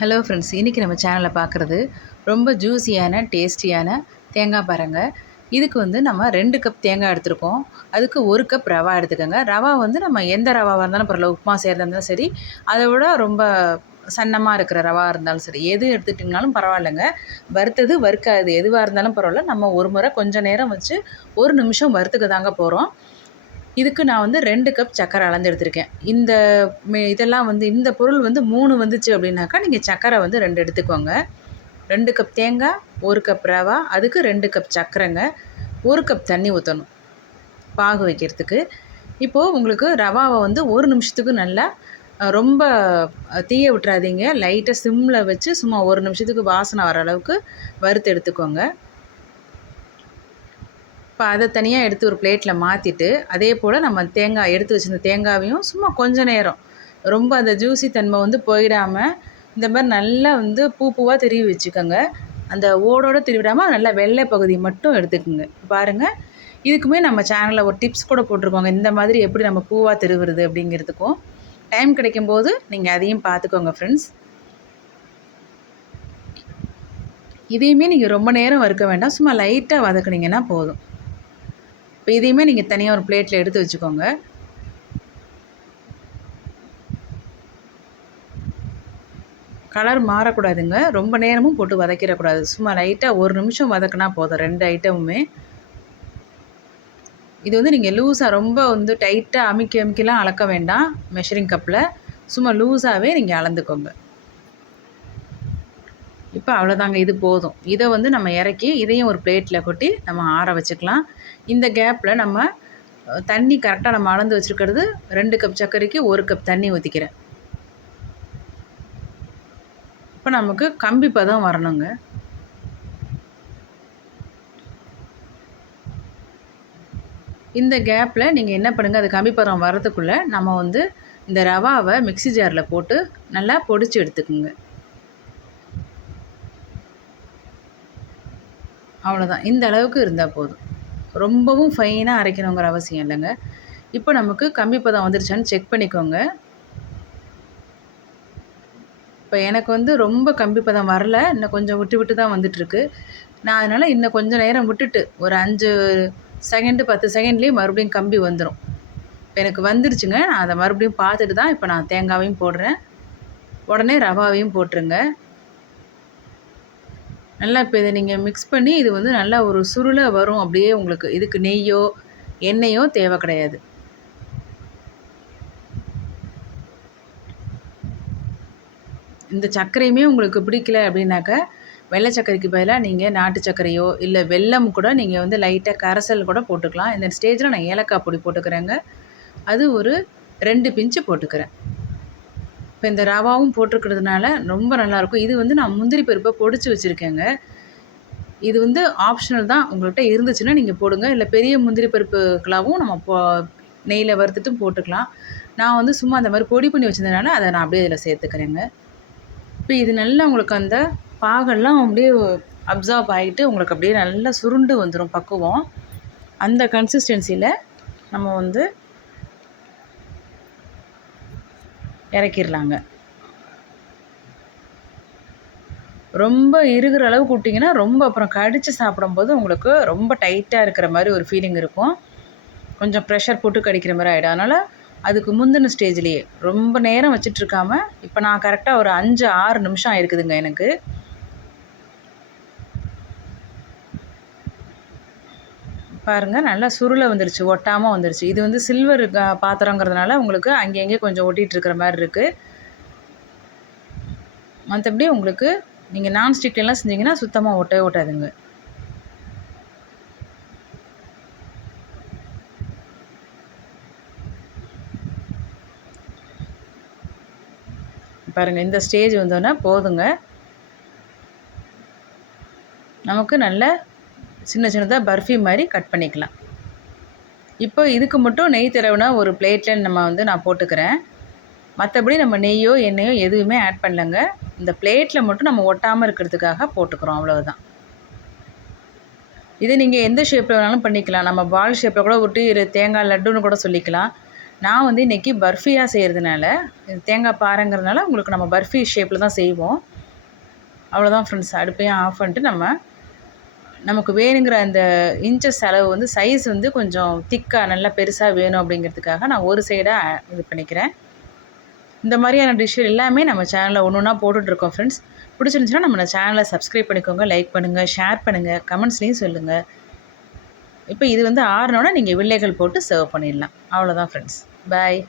Hello friends இன்றைக்கி நம்ம சேனலில் பார்க்குறது ரொம்ப ஜூஸியான டேஸ்டியான தேங்காய் பாருங்க. இதுக்கு வந்து நம்ம ரெண்டு கப் தேங்காய் எடுத்திருக்கோம். அதுக்கு ஒரு கப் ரவா எடுத்துக்கோங்க. ரவா வந்து நம்ம எந்த ரவாவாக இருந்தாலும் பரவாயில்ல உப்புமா செய்கிறதா இருந்தாலும் சரி அதை விட ரொம்ப சன்னமாக இருக்கிற ரவா இருந்தாலும் சரி எது எடுத்துட்டிங்கனாலும் பரவாயில்லைங்க. வறுத்தது வறுக்காது எதுவாக இருந்தாலும் பரவாயில்ல நம்ம ஒரு முறை கொஞ்சம் நேரம் வச்சு ஒரு நிமிஷம் வறுத்துக்க தாங்க போகிறோம் இதுக்கு நான் வந்து ரெண்டு கப் சக்கரை அளந்து எடுத்திருக்கேன் இந்த மே இதெல்லாம் வந்து இந்த பொருள் வந்து மூணு வந்துச்சு அப்படின்னாக்கா நீங்கள் சக்கரை வந்து ரெண்டு எடுத்துக்கோங்க. ரெண்டு கப் தேங்காய் ஒரு கப் ரவா அதுக்கு ரெண்டு கப் சக்கரைங்க ஒரு கப் தண்ணி ஊற்றணும் பாகு வைக்கிறதுக்கு. இப்போது உங்களுக்கு ரவாவை வந்து ஒரு நிமிஷத்துக்கு நல்லா ரொம்ப தீய விட்டுறாதீங்க. லைட்டாக சிம்மில் வச்சு சும்மா ஒரு நிமிஷத்துக்கு வாசனை வர அளவுக்கு வறுத்து எடுத்துக்கோங்க. இப்போ அதை தனியாக எடுத்து ஒரு பிளேட்டில் மாற்றிட்டு அதே போல் நம்ம தேங்காய் எடுத்து வச்சுருந்த தேங்காவையும் சும்மா கொஞ்ச நேரம் ரொம்ப அந்த ஜூசி தன்மை வந்து போயிடாமல் இந்த மாதிரி நல்லா வந்து பூ பூவாக திருவி வச்சுக்கோங்க. அந்த ஓடோடு திருவிடாமல் நல்லா வெள்ளை பகுதி மட்டும் எடுத்துக்கோங்க. பாருங்கள் இதுக்குமே நம்ம சேனலில் ஒரு டிப்ஸ் கூட போட்டிருக்கோங்க. இந்த மாதிரி எப்படி நம்ம பூவாக திருவுறது அப்படிங்கிறதுக்கும். டைம் கிடைக்கும்போது நீங்கள் அதையும் பார்த்துக்கோங்க ஃப்ரெண்ட்ஸ் இதையுமே நீங்கள் ரொம்ப நேரம் வறுக்க வேண்டாம். சும்மா லைட்டாக வதக்குனீங்கன்னா போதும். இப்போ இதையுமே நீங்கள் தனியாக ஒரு பிளேட்டில் எடுத்து வச்சுக்கோங்க. கலர் மாறக்கூடாதுங்க. ரொம்ப நேரமும் போட்டு வதக்கிடக்கூடாது. சும்மா லைட்டாக ஒரு நிமிஷம் வதக்குனா போதும். ரெண்டு ஐட்டமுமே. இது வந்து நீங்கள் லூஸாக ரொம்ப வந்து டைட்டாக அமுக்கி அமுக்கிலாம் அளக்க வேண்டாம். மெஷரிங் கப்பில் சும்மா லூஸாகவே நீங்கள் அளந்துக்கோங்க. இப்போ அவ்வளோதாங்க இது போதும். இதை வந்து நம்ம இறக்கி இதையும் ஒரு பிளேட்டில் கொட்டி நம்ம ஆற வச்சுக்கலாம். இந்த கேப்பில் நம்ம தண்ணி கரெக்டாக நம்ம அளந்து வச்சுருக்கிறது ரெண்டு கப் சர்க்கரைக்கு ஒரு கப் தண்ணி ஊற்றிக்கிறேன் இப்போ நமக்கு கம்பி பதம் வரணுங்க. இந்த கேப்பில் நீங்கள் என்ன பண்ணுங்கள் அது கம்பி பதம் வர்றதுக்குள்ளே நம்ம வந்து இந்த ரவாவை மிக்ஸி ஜாரில் போட்டு நல்லா பொடிச்சு எடுத்துக்குங்க. அவ்வளோதான் இந்த அளவுக்கு இருந்தால் போதும். ரொம்பவும் ஃபைனாக அரைக்கணுங்கிற அவசியம் இல்லைங்க. இப்போ நமக்கு கம்பி பதம் வந்துருச்சான்னு செக் பண்ணிக்கோங்க. இப்போ எனக்கு வந்து ரொம்ப கம்பி பதம் வரல. இன்னும் கொஞ்சம் விட்டு விட்டு தான் வந்துட்டுருக்கு. நான் அதனால் இன்னும் கொஞ்சம் நேரம் விட்டுட்டு ஒரு அஞ்சு செகண்டு பத்து செகண்ட்லேயே மறுபடியும் கம்பி வந்துடும் இப்போ எனக்கு வந்துருச்சுங்க. நான் அதை மறுபடியும் பார்த்துட்டு தான் இப்போ நான் தேங்காவையும் போடுறேன். உடனே ரவாவையும் போட்டுருங்க. நல்லா இப்போ இதை நீங்கள் மிக்ஸ் பண்ணி இது வந்து நல்லா ஒரு சுருளாக வரும். அப்படியே உங்களுக்கு இதுக்கு நெய்யோ எண்ணெயோ தேவை கிடையாது. இந்த சர்க்கரையுமே உங்களுக்கு பிடிக்கல அப்படின்னாக்கா வெள்ளை சர்க்கரைக்கு பதிலாக நீங்கள் நாட்டு சர்க்கரையோ இல்லை வெல்லம் கூட நீங்கள் வந்து லைட்டாக கரைசல் கூட போட்டுக்கலாம். இந்த ஸ்டேஜில் நான் ஏலக்காய் பொடி போட்டுக்கிறேங்க. அது ஒரு ரெண்டு பிஞ்சு போட்டுக்கிறேன். இப்போ இந்த ரவாவும் போட்டிருக்கிறதுனால ரொம்ப நல்லாயிருக்கும். இது வந்து நான் முந்திரி பருப்பை பொடிச்சு வச்சுருக்கேங்க. இது வந்து ஆப்ஷனல் தான். உங்கள்கிட்ட இருந்துச்சுன்னா நீங்கள் போடுங்க. இல்லை பெரிய முந்திரி பருப்புக்களாகவும் நம்ம போ நெய்யில் வறுத்துட்டும் போட்டுக்கலாம். நான் வந்து சும்மா அந்த மாதிரி பொடி பண்ணி வச்சதுனால அதை நான் அப்படியே இதில் சேர்த்துக்கிறேங்க. இப்போ இது நல்லா உங்களுக்கு அந்த பாகெல்லாம் அப்படியே அப்சார்ப் ஆகிட்டு உங்களுக்கு அப்படியே நல்லா சுருண்டு வந்துடும் பக்குவம். அந்த கன்சிஸ்டன்சியில் நம்ம வந்து இறக்கிடலாங்க. ரொம்ப இருக்கிற அளவுக்கு விட்டிங்கன்னா ரொம்ப அப்புறம் கடித்து சாப்பிடும்போது உங்களுக்கு ரொம்ப டைட்டாக இருக்கிற மாதிரி ஒரு ஃபீலிங் இருக்கும். கொஞ்சம் ப்ரெஷர் போட்டு கடிக்கிற மாதிரி ஆகிடும் அதனால் அதுக்கு முந்தின ஸ்டேஜ்லேயே ரொம்ப நேரம் வச்சிட்டு இப்போ நான் கரெக்டாக ஒரு அஞ்சு ஆறு நிமிஷம் ஆயிருக்குதுங்க எனக்கு. பாருங்கள் நல்லா சுருளை வந்துருச்சு ஒட்டாமல் வந்துருச்சு. இது வந்து சில்வர் பாத்திரங்கிறதுனால உங்களுக்கு அங்கங்கே கொஞ்சம் ஒட்டிகிட்டு இருக்கிற மாதிரி இருக்குது மற்றபடி உங்களுக்கு நீங்கள் நான்ஸ்டிக்லாம் செஞ்சீங்கன்னா சுத்தமாக ஒட்டவே ஒட்டாதுங்க. பாருங்கள் இந்த ஸ்டேஜ் வந்தோன்னா போதுங்க. நமக்கு நல்ல சின்ன சின்னதாக பர்ஃபி மாதிரி கட் பண்ணிக்கலாம். இப்போ இதுக்கு மட்டும் நெய் தடவுனா ஒரு பிளேட்டில் நம்ம வந்து நான் போட்டுக்கிறேன். மற்றபடி நம்ம நெய்யோ எண்ணெயோ எதுவுமே ஆட் பண்ணலங்க. இந்த பிளேட்டில் மட்டும் நம்ம ஒட்டாமல் இருக்கிறதுக்காக போட்டுக்கிறோம் அவ்வளவுதான். இது நீங்கள் எந்த ஷேப்பில் வேணாலும் பண்ணிக்கலாம். நம்ம பால் ஷேப்பில் கூட ஒட்டி ஒரு தேங்காய் லட்டுன்னு கூட சொல்லிக்கலாம். நான் வந்து இன்றைக்கி பர்ஃபியாக செய்கிறதுனால இது தேங்காய் பாறைங்கிறதுனால உங்களுக்கு நம்ம பர்ஃபி ஷேப்பில் தான் செய்வோம். அவ்வளோதான் ஃப்ரெண்ட்ஸ் அடுப்பையும் ஆஃப் பண்ணிட்டு நம்ம நமக்கு வேணுங்கிற அந்த இன்ச்சஸ் அளவு வந்து சைஸ் வந்து கொஞ்சம் திக்காக நல்லா பெருசாக வேணும் அப்படிங்கிறதுக்காக நான் ஒரு சைடாக இது பண்ணிக்கிறேன். இந்த மாதிரியான டிஷ் எல்லாமே நம்ம சேனலில் ஒன்று ஒன்றா போட்டுட்ருக்கோம் ஃப்ரெண்ட்ஸ் பிடிச்சிருந்துச்சுன்னா நம்ம சேனலை சப்ஸ்கிரைப் பண்ணிக்கோங்க லைக் பண்ணுங்கள் ஷேர் பண்ணுங்கள் கமெண்ட்ஸ்லேயும் சொல்லுங்கள் இப்போ இது வந்து ஆறுனோட நீங்கள் வில்லைகள் போட்டு சர்வ் பண்ணிடலாம். அவ்வளோதான் ஃப்ரெண்ட்ஸ் பாய்